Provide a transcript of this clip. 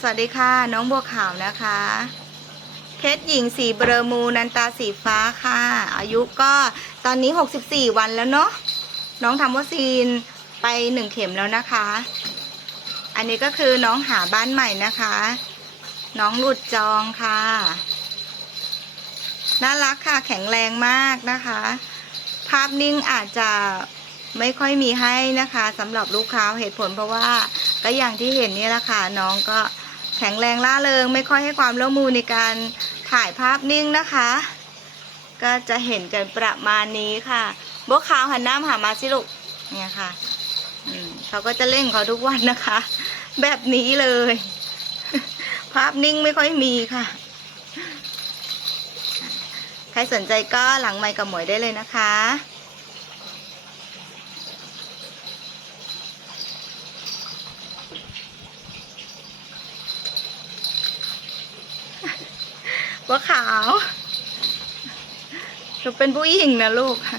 สวัสดีค่ะ น้องบัวขาวนะคะ เพชรหญิงสีเบรอมูนันตาสีฟ้าค่ะ อายุก็ตอนนี้ 64 วันแล้วเนาะน้องทำวัคซีนไปหนึ่งเข็มแล้วนะคะ อันนี้ก็คือน้องหาบ้านใหม่นะคะ น้องหลุดจองค่ะ น่ารักค่ะแข็งแรงมากนะคะ ภาพนิ่งอาจจะไม่ค่อยมีให้นะคะสำหรับลูกค้าเหตุผลเพราะว่าก็อย่างที่เห็นนี่แหละค่ะน้องก็ แข็งแรงล่าเริงไม่ค่อยให้ความร่วมมือในการถ่ายภาพนิ่งนะคะ ก็จะเห็นกันประมาณนี้ค่ะบัวขาวหันหน้ามาหามาสิลูกเนี่ยค่ะเขาก็จะเล่นเขาทุกวันนะคะ แบบนี้เลย ภาพนิ่งไม่ค่อยมีค่ะ ใครสนใจก็หลังไมค์กับหมวยได้เลยนะคะ กัวขาวหนูเป็นผู้หญิงนะลูกค่ะ